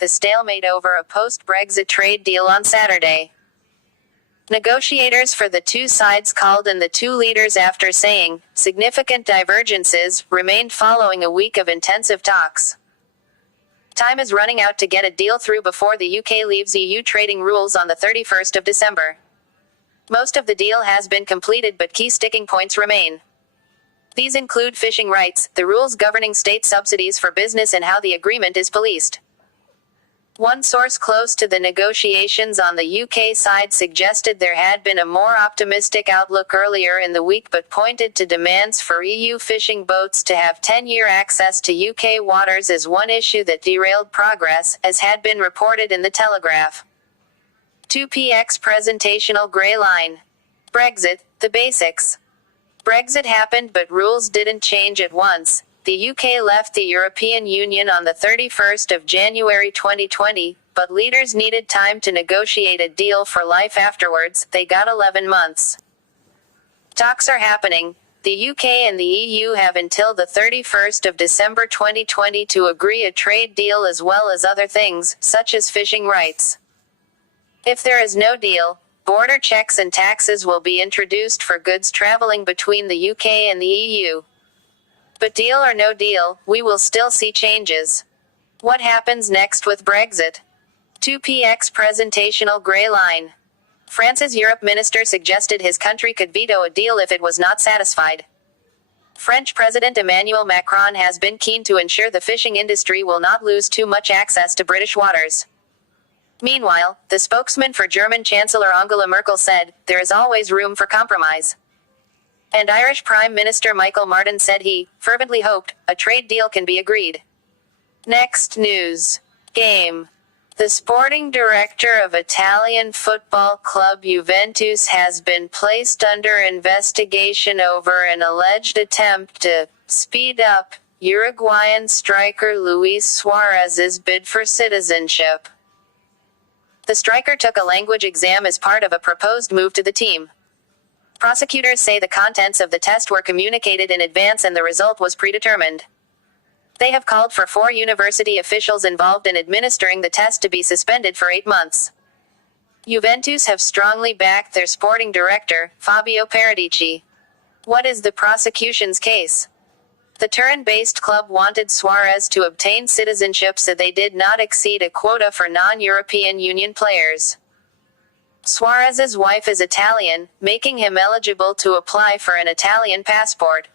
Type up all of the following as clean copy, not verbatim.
the stalemate over a post-Brexit trade deal on Saturday. Negotiators for the two sides called in the two leaders after saying significant divergences remained following a week of intensive talks. Time is running out to get a deal through before the UK leaves EU trading rules on the 31st of December. Most of the deal has been completed, but key sticking points remain. These include fishing rights, the rules governing state subsidies for business, and how the agreement is policed. One source close to the negotiations on the UK side suggested there had been a more optimistic outlook earlier in the week, but pointed to demands for EU fishing boats to have 10-year access to UK waters as one issue that derailed progress, as had been reported in the Telegraph. 2px presentational grey line. Brexit, the basics. Brexit happened, but rules didn't change at once. The UK left the European Union on the 31st of January 2020, but leaders needed time to negotiate a deal for life afterwards. They got 11 months. Talks are happening. The UK and the EU have until the 31st of December 2020 to agree a trade deal, as well as other things, such as fishing rights. If there is no deal, border checks and taxes will be introduced for goods traveling between the UK and the EU. But deal or no deal, we will still see changes. What happens next with Brexit? 2px presentational grey line. France's Europe minister suggested his country could veto a deal if it was not satisfied. French President Emmanuel Macron has been keen to ensure the fishing industry will not lose too much access to British waters. Meanwhile, the spokesman for German Chancellor Angela Merkel said, there is always room for compromise. And Irish Prime Minister Michael Martin said he fervently hoped a trade deal can be agreed. Next news. Game. The sporting director of Italian football club Juventus has been placed under investigation over an alleged attempt to speed up Uruguayan striker Luis Suarez's bid for citizenship. The striker took a language exam as part of a proposed move to the team. Prosecutors say the contents of the test were communicated in advance and the result was predetermined. They have called for 4 university officials involved in administering the test to be suspended for 8 months. Juventus have strongly backed their sporting director, Fabio Paratici. What is the prosecution's case? The Turin-based club wanted Suarez to obtain citizenship so they did not exceed a quota for non-European Union players. Suarez's wife is Italian, making him eligible to apply for an Italian passport.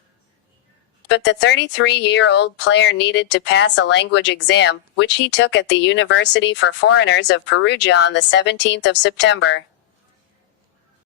But the 33-year-old player needed to pass a language exam, which he took at the University for Foreigners of Perugia on the 17th of September.